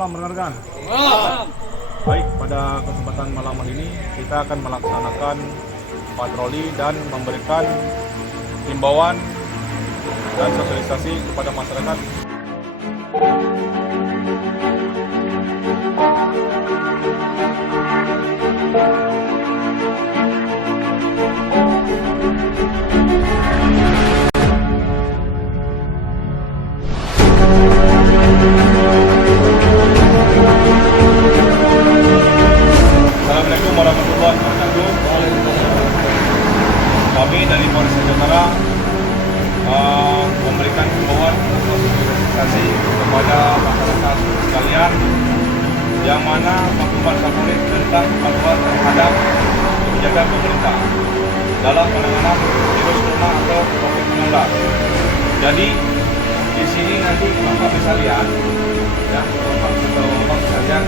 Malam rekan-rekan. Malam. Baik, pada kesempatan malam hari ini kita akan melaksanakan patroli dan memberikan himbauan dan sosialisasi kepada masyarakat. Assalamualaikum warahmatullahi wabarakatuh. Kami dari Polres Utara memberikan himbauan sosialisasi kepada masyarakat sekalian yang mana maklumat Kapolri tentang panduan terhadap kebijakan pemerintah dalam penanganan virus corona atau COVID-19. Jadi di sini nanti Bapak bisa lihat, ya, Bapak bisa lihat.